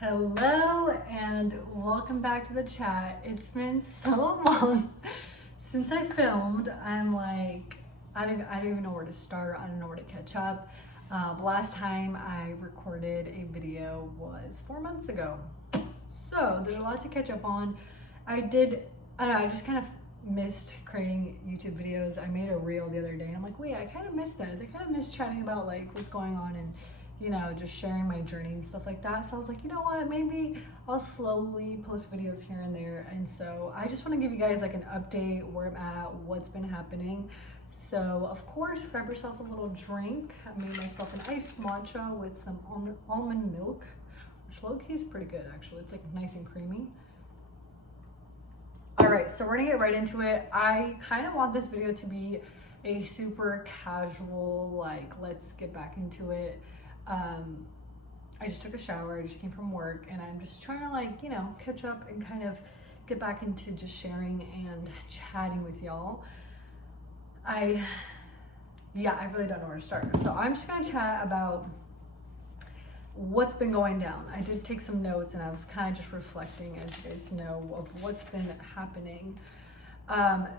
Hello and welcome back to the chat. It's been so long since I filmed. I'm like, I don't even know where to start. I don't know where to catch up. Last time I recorded a video was 4 months ago. So there's a lot to catch up on. I don't know, I just kind of missed creating YouTube videos. I made a reel the other day. I'm like, wait, I kind of missed this. I kind of missed chatting about like what's going on and just sharing my journey and stuff like that. So I was like, you know what, maybe I'll slowly post videos here and there. And so I just want to give you guys like an update where I'm at, what's been happening. So of course, grab yourself a little drink. I made myself an iced matcha with some almond milk, which low-key is pretty good actually. It's like nice and creamy. All right, so we're gonna get right into it. I kind of want this video to be a super casual, like, let's get back into it. I just took a shower, I just came from work, and I'm just trying to like, catch up and kind of get back into just sharing and chatting with y'all. I really don't know where to start. So I'm just gonna chat about what's been going down. I did take some notes and I was kind of just reflecting, as you guys know, of what's been happening.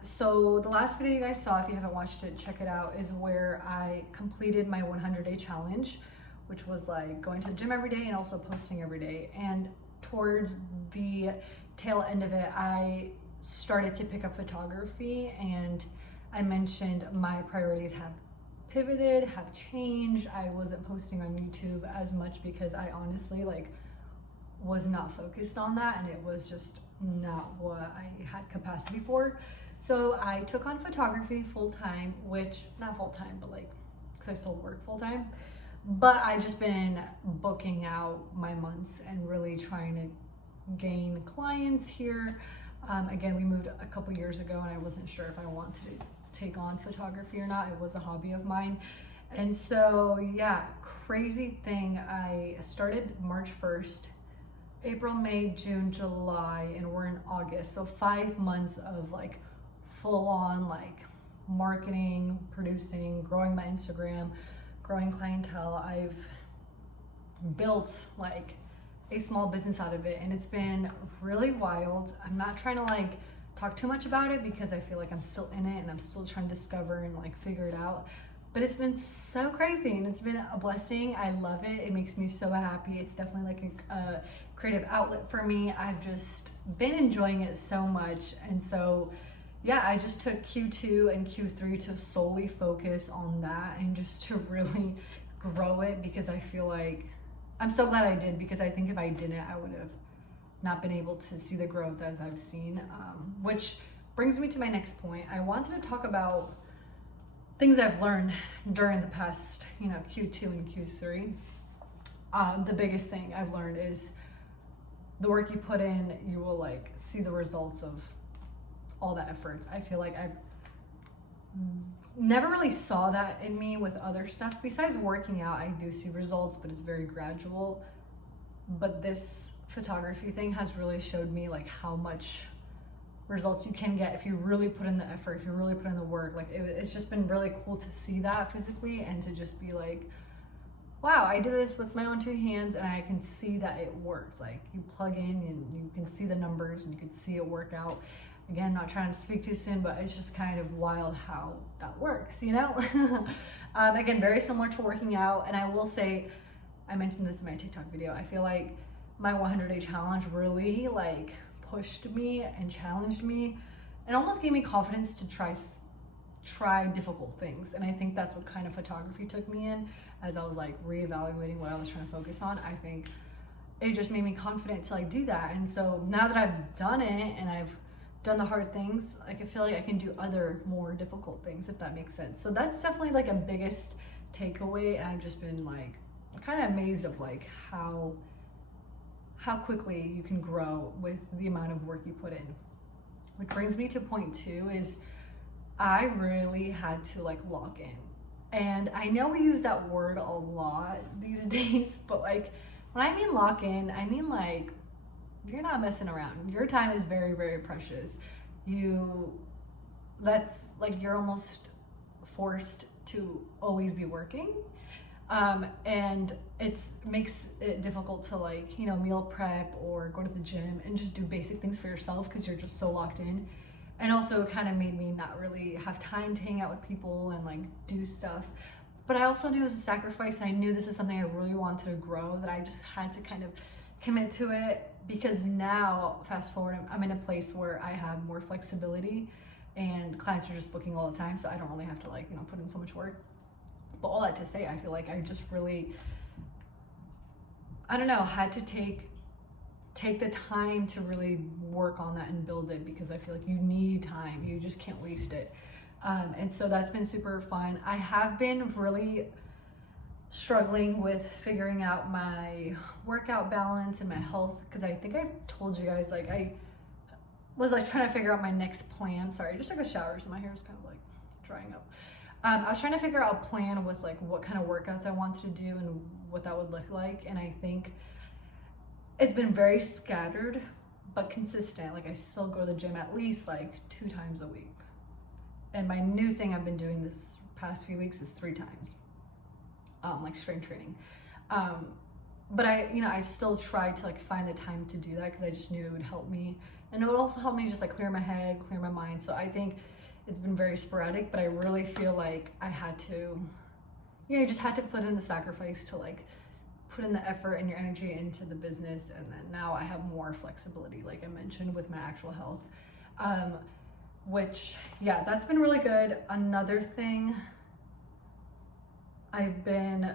So the last video you guys saw, if you haven't watched it, check it out, is where I completed my 100-day challenge, which was like going to the gym every day and also posting every day. And towards the tail end of it, I started to pick up photography, and I mentioned my priorities have pivoted, have changed. I wasn't posting on YouTube as much because I honestly was not focused on that, and it was just not what I had capacity for. So I took on photography full-time, which not full-time, but because I still work full-time. But I just been booking out my months and really trying to gain clients here. Again, we moved a couple years ago and I wasn't sure if I wanted to take on photography or not. It was a hobby of mine. And so yeah, crazy thing. I started March 1st, April, May, June, July, and we're in August. So 5 months of like full on like marketing, producing, growing my Instagram, growing clientele. I've built like a small business out of it, and it's been really wild. I'm not trying to like talk too much about it because I feel like I'm still in it and I'm still trying to discover and like figure it out. But it's been so crazy and it's been a blessing. I love it. It makes me so happy. It's definitely like a creative outlet for me. I've just been enjoying it so much. And so yeah, I just took Q2 and Q3 to solely focus on that and just to really grow it, because I feel like I'm so glad I did, because I think if I didn't, I would have not been able to see the growth as I've seen, which brings me to my next point. I wanted to talk about things I've learned during the past, Q2 and Q3. The biggest thing I've learned is the work you put in, you will like see the results of all the efforts. I feel like I never really saw that in me with other stuff. Besides working out, I do see results, but it's very gradual. But this photography thing has really showed me like how much results you can get if you really put in the effort, if you really put in the work. Like it's just been really cool to see that physically and to just be like, wow, I did this with my own 2 hands and I can see that it works. Like you plug in and you can see the numbers and you can see it work out. Again, not trying to speak too soon, but it's just kind of wild how that works, Again, very similar to working out. And I will say, I mentioned this in my TikTok video, I feel like my 100-day challenge really like pushed me and challenged me and almost gave me confidence to try difficult things. And I think that's what kind of photography took me in, as I was like reevaluating what I was trying to focus on. I think it just made me confident to like do that. And so now that I've done it and I've done the hard things, like I feel like I can do other more difficult things, if that makes sense. So that's definitely like a biggest takeaway. And I've just been like kind of amazed of like how quickly you can grow with the amount of work you put in. Which brings me to point 2, is I really had to like lock in. And I know we use that word a lot these days, but like when I mean lock in, I mean like you're not messing around. Your time is very, very precious. You're almost forced to always be working. And it makes it difficult to like, you know, meal prep or go to the gym and just do basic things for yourself because you're just so locked in. And also it kind of made me not really have time to hang out with people and like do stuff. But I also knew it was a sacrifice, and I knew this is something I really wanted to grow, that I just had to kind of commit to it, because now, fast forward, I'm in a place where I have more flexibility and clients are just booking all the time, so I don't really have to like, you know, put in so much work. But all that to say, I feel like I just really, I don't know, had to take the time to really work on that and build it, because I feel like you need time. You just can't waste it. And so that's been super fun. I have been really struggling with figuring out my workout balance and my health, because I think I've told you guys, like I was like trying to figure out my next plan. Sorry, I just took a shower, so my hair is kind of like drying up. I was trying to figure out a plan with like what kind of workouts I wanted to do and what that would look like. And I think it's been very scattered but consistent. Like I still go to the gym at least like 2 times a week. And my new thing I've been doing this past few weeks is 3 times, like strength training. But I still try to like find the time to do that, because I just knew it would help me. And it would also help me just like clear my head, clear my mind. So I think it's been very sporadic, but I really feel like I had to, you just had to put in the sacrifice to like put in the effort and your energy into the business. And then now I have more flexibility, like I mentioned, with my actual health, which, yeah, that's been really good. Another thing I've been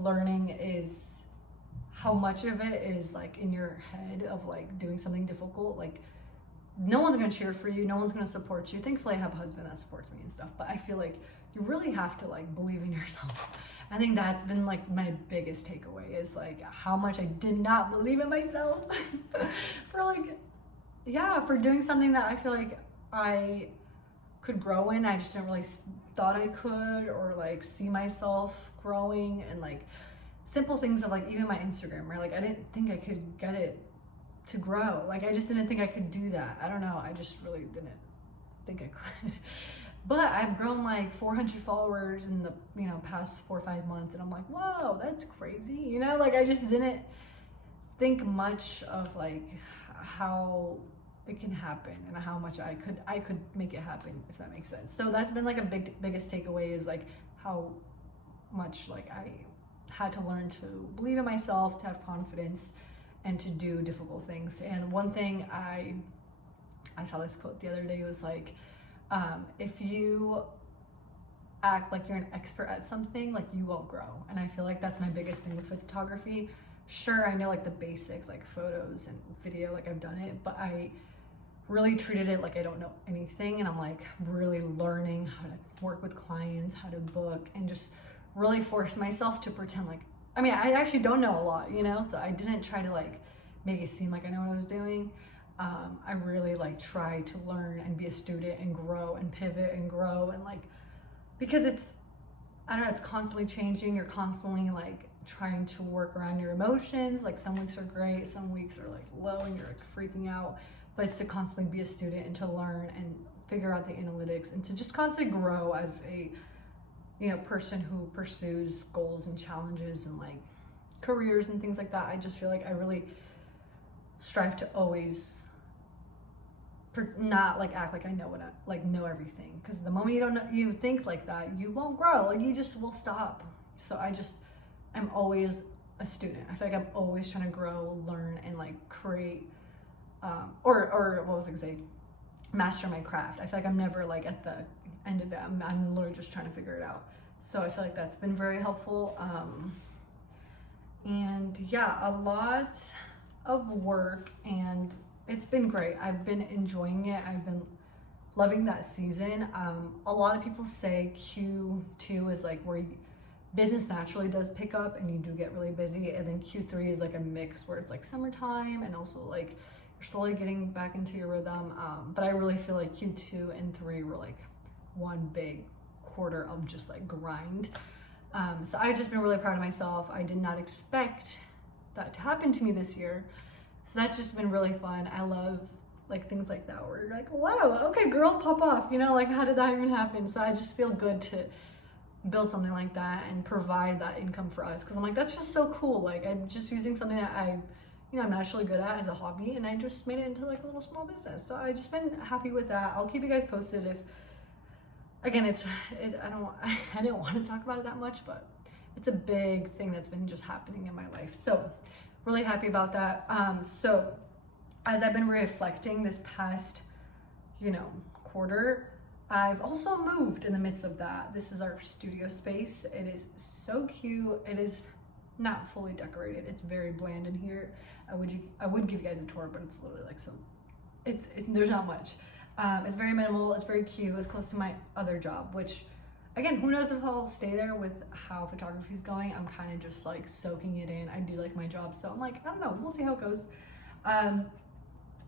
learning is how much of it is like in your head of like doing something difficult. Like no one's gonna cheer for you, no one's gonna support you. Thankfully I have a husband that supports me and stuff, but I feel like you really have to like believe in yourself. I think that's been like my biggest takeaway, is like how much I did not believe in myself for doing something that I feel like I could grow in. I just didn't really thought I could, or like see myself growing. And like simple things of like even my Instagram, where like I didn't think I could get it to grow. Like I just didn't think I could do that. I don't know, I just really didn't think I could. But I've grown like 400 followers in the past 4 or 5 months, and I'm like, whoa, that's crazy. Like I just didn't think much of like how it can happen and how much I could make it happen, if that makes sense. So that's been like a biggest takeaway, is like how much like I had to learn to believe in myself, to have confidence, and to do difficult things. And one thing I saw this quote the other day, was like, if you act like you're an expert at something, like you won't grow. And I feel like that's my biggest thing with photography. Sure, I know like the basics, like photos and video, like I've done it, but I really treated it like I don't know anything. And I'm like really learning how to work with clients, how to book, and just really force myself to pretend like, I actually don't know a lot, so I didn't try to like make it seem like I know what I was doing. I really like try to learn and be a student and grow and pivot and grow, and like, because it's constantly changing. You're constantly like trying to work around your emotions. Like some weeks are great, some weeks are like low and you're like freaking out, but it's to constantly be a student and to learn and figure out the analytics, and to just constantly grow as a person who pursues goals and challenges and like careers and things like that. I just feel like I really strive to always not like act like I know everything, because the moment you think like that, you won't grow. Like you just will stop. So I'm always a student. I feel like I'm always trying to grow, learn, and like create, or what was I gonna say, master my craft. I feel like I'm never like at the end of it. I'm literally just trying to figure it out. So I feel like that's been very helpful. And yeah, a lot of work, and it's been great. I've been enjoying it. I've been loving that season. A lot of people say Q2 is like where business naturally does pick up and you do get really busy, and then Q3 is like a mix where it's like summertime and also like you're slowly getting back into your rhythm. But I really feel like Q2 and 3 were like one big quarter of just like grind. So I've just been really proud of myself. I did not expect that to happen to me this year. So that's just been really fun. I love like things like that where you're like, wow, okay girl, pop off, like how did that even happen? So I just feel good to build something like that and provide that income for us, because I'm like, that's just so cool. Like, I'm just using something that I'm naturally good at as a hobby, and I just made it into like a little small business. So I just been happy with that. I'll keep you guys posted if, again, I didn't want to talk about it that much, but it's a big thing that's been just happening in my life. So really happy about that. So as I've been reflecting this past, quarter, I've also moved in the midst of that. This is our studio space. It is so cute. It is not fully decorated. It's very bland in here. I would give you guys a tour, but it's literally like there's not much. It's very minimal. It's very cute. It's close to my other job, which, again, who knows if I'll stay there with how photography is going. I'm kind of just like soaking it in. I do like my job, so I'm like, I don't know. We'll see how it goes.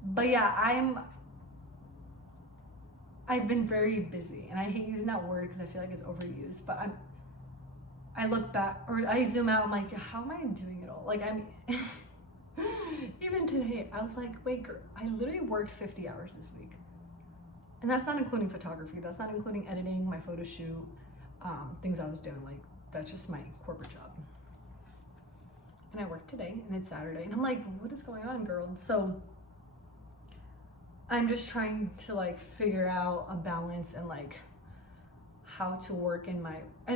But yeah, I've been very busy, and I hate using that word because I feel like it's overused, but I look back, or I zoom out, I'm like, how am I doing it all? Like, even today, I was like, wait, girl, I literally worked 50 hours this week. And that's not including photography. That's not including editing, my photo shoot, things I was doing. Like, that's just my corporate job. And I worked today, and it's Saturday, and I'm like, what is going on, girl? So I'm just trying to like figure out a balance and like how to work and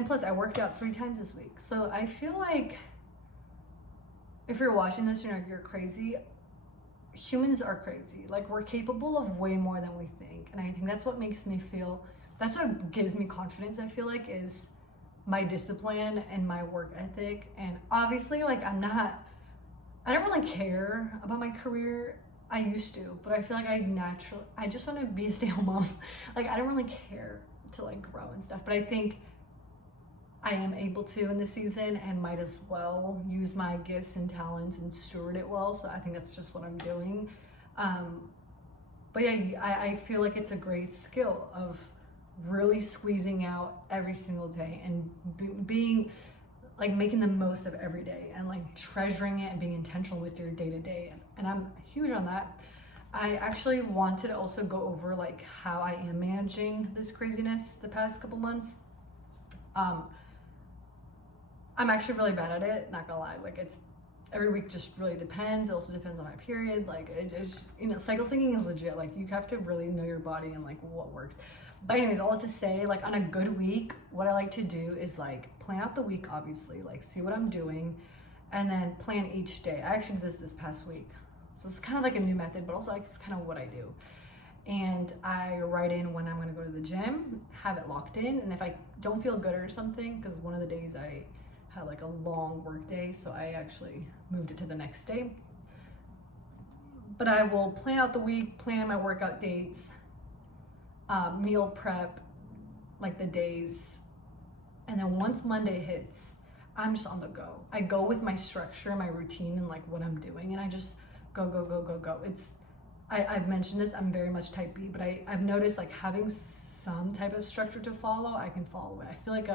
plus I worked out 3 times this week. So I feel like if you're watching this and you're crazy, humans are crazy. Like, we're capable of way more than we think. And I think that's what gives me confidence, I feel like, is my discipline and my work ethic. And obviously, like, I don't really care about my career. I used to, but I feel like I just want to be a stay-at-home mom. Like, I don't really care to like grow and stuff, but I think I am able to in this season, and might as well use my gifts and talents and steward it well. So I think that's just what I'm doing. But yeah, I feel like it's a great skill of really squeezing out every single day and being like making the most of every day and like treasuring it and being intentional with your day-to-day. And I'm huge on that. I actually wanted to also go over like how I am managing this craziness the past couple months. I'm actually really bad at it, not gonna lie. Like, it's every week just really depends. It also depends on my period. Like, it's, cycle syncing is legit. Like, you have to really know your body and like what works. But anyways, all to say, like, on a good week, what I like to do is like plan out the week, obviously, like see what I'm doing, and then plan each day. I actually did this past week. So it's kind of like a new method, but also like it's kind of what I do. And I write in when I'm gonna go to the gym, have it locked in. And if I don't feel good or something, because one of the days I had like a long work day, so I actually moved it to the next day. But I will plan out the week, plan in my workout dates, meal prep, like the days. And then once Monday hits, I'm just on the go. I go with my structure, my routine, and like what I'm doing, and I just go. I've mentioned this, I'm very much type B, but I've noticed like having some type of structure to follow, I can follow it. I feel like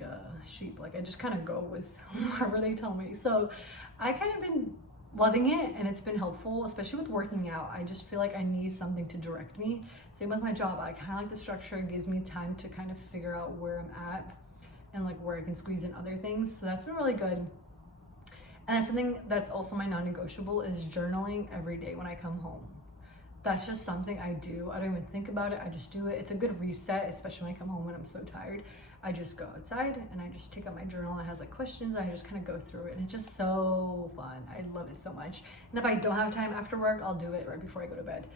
a sheep, like I just kind of go with whatever they tell me. So I kind of been loving it, and it's been helpful, especially with working out. I just feel like I need something to direct me. Same with my job. I kind of like the structure. It gives me time to kind of figure out where I'm at and like where I can squeeze in other things. So that's been really good. And that's something that's also my non-negotiable, is journaling every day when I come home. That's just something I do. I don't even think about it. I just do it. It's a good reset, especially when I come home when I'm so tired. I just go outside and I just take out my journal. It has like questions, and I just kind of go through it. And it's just so fun. I love it so much. And if I don't have time after work, I'll do it right before I go to bed.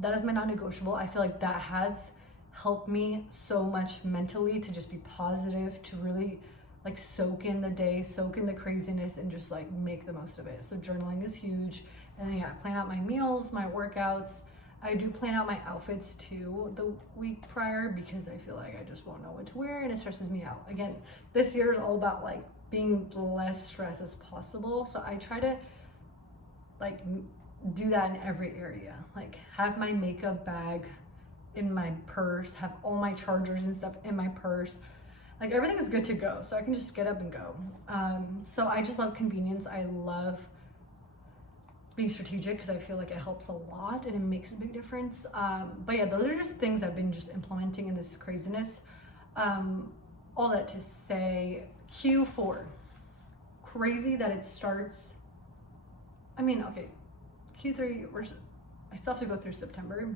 That is my non-negotiable. I feel like that has helped me so much mentally to just be positive, to really like soak in the day, soak in the craziness, and just like make the most of it. So journaling is huge. And then yeah, plan out my meals, my workouts. I do plan out my outfits too the week prior, because I feel like I just won't know what to wear and it stresses me out. Again, this year is all about like being less stressed as possible. So I try to like do that in every area. Like have my makeup bag in my purse, have all my chargers and stuff in my purse. Like everything is good to go, so I can just get up and go. So I just love convenience. I love being strategic because I feel like it helps a lot and it makes a big difference. But yeah, those are just things I've been just implementing in this craziness. all that to say, Q4. Crazy that it starts. I mean, okay, Q3, I still have to go through September,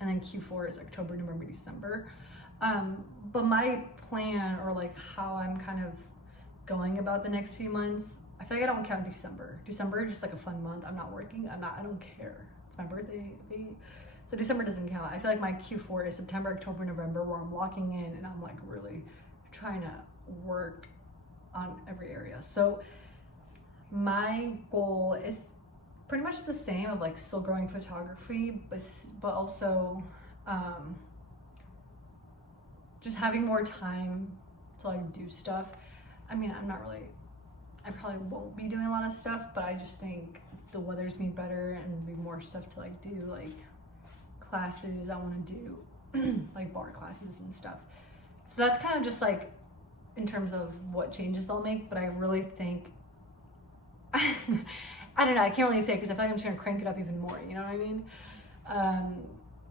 and then Q4 is October, November, December. But my plan, or like how I'm kind of going about the next few months, I feel like I don't count December. December is just like a fun month. I'm not working. I don't care. It's my birthday. So December doesn't count. I feel like my Q4 is September, October, November, where I'm locking in and I'm like really trying to work on every area. So my goal is pretty much the same, of like still growing photography, but also just having more time to like do stuff. I mean, I probably won't be doing a lot of stuff, but I just think the weather's made better and there'll be more stuff to like do, like classes I want to do, like bar classes and stuff. So that's kind of just like in terms of what changes they'll make, but I really think, I don't know, I can't really say because I feel like I'm just gonna crank it up even more, you know what I mean?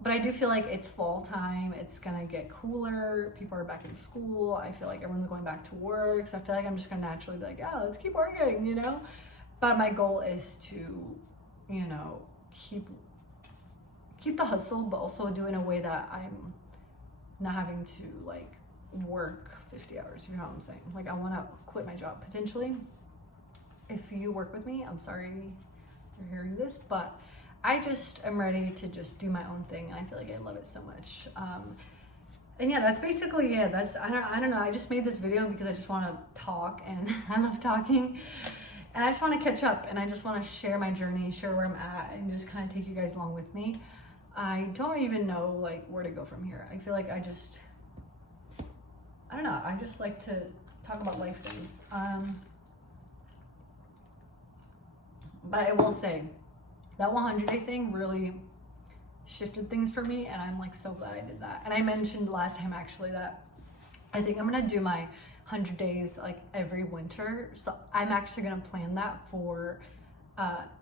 But I do feel like it's fall time, it's gonna get cooler, people are back in school, I feel like everyone's going back to work, so I feel like I'm just gonna naturally be like, yeah, let's keep working, you know? But my goal is to, you know, keep the hustle, but also do it in a way that I'm not having to like work 50 hours, you know what I'm saying? Like I wanna quit my job potentially. If you work with me, I'm sorry you're hearing this, but I just am ready to just do my own thing, and I feel like I love it so much. And yeah, that's basically it. I don't know. I just made this video because I just want to talk, and I love talking, and I just want to catch up, and I just want to share my journey, share where I'm at, and just kind of take you guys along with me. I don't even know like where to go from here. I feel like I don't know. I just like to talk about life things. But I will say, that 100-day thing really shifted things for me, and I'm like so glad I did that. And I mentioned last time actually that I think I'm gonna do my 100 days like every winter. So I'm actually gonna plan that for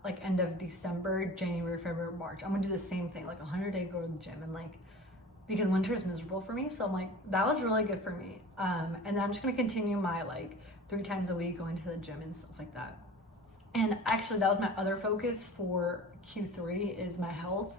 like end of December, January, February, March. I'm gonna do the same thing, like 100-day go to the gym, and like, because winter is miserable for me. So I'm like, that was really good for me. And then I'm just gonna continue my like 3 times a week going to the gym and stuff like that. And actually that was my other focus for Q3 is my health.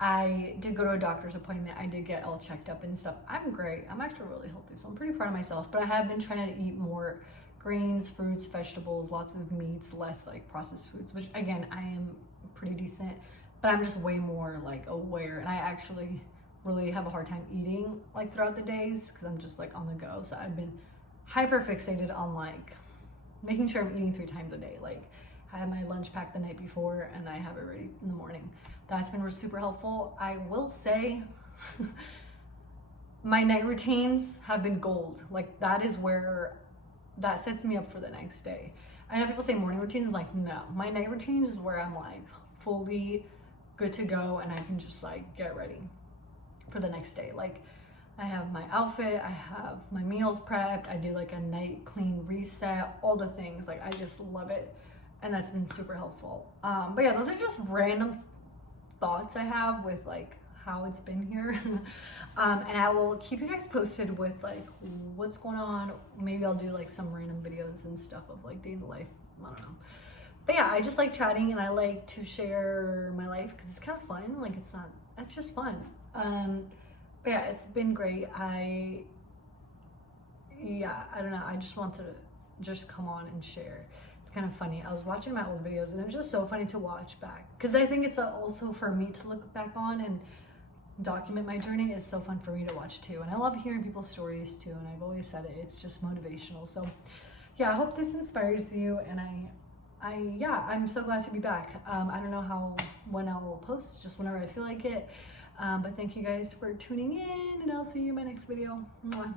I did go to a doctor's appointment. I did get all checked up and stuff. I'm great. I'm actually really healthy, so I'm pretty proud of myself. But I have been trying to eat more greens, fruits, vegetables, lots of meats, less like processed foods, which again, I am pretty decent, but I'm just way more like aware. And I actually really have a hard time eating like throughout the days because I'm just like on the go. So I've been hyper fixated on like making sure I'm eating 3 times a day. Like I had my lunch packed the night before and I have it ready in the morning. That's been super helpful. I will say my night routines have been gold. Like that is where that sets me up for the next day. I know people say morning routines. I'm like, no, my night routines is where I'm like fully good to go and I can just like get ready for the next day. Like I have my outfit, I have my meals prepped, I do like a night clean reset, all the things. Like I just love it, and that's been super helpful. But yeah, those are just random thoughts I have with like how it's been here. And I will keep you guys posted with like what's going on. Maybe I'll do like some random videos and stuff of like day in the life. I don't know. But yeah, I just like chatting and I like to share my life because it's kind of fun. Like it's just fun. But yeah, it's been great. I don't know. I just want to just come on and share. It's kind of funny. I was watching my old videos and it was just so funny to watch back because I think it's also for me to look back on and document my journey. Is so fun for me to watch too. And I love hearing people's stories too. And I've always said it. It's just motivational. So yeah, I hope this inspires you. And I'm so glad to be back. I don't know when I'll post, just whenever I feel like it. But thank you guys for tuning in, and I'll see you in my next video. Mwah.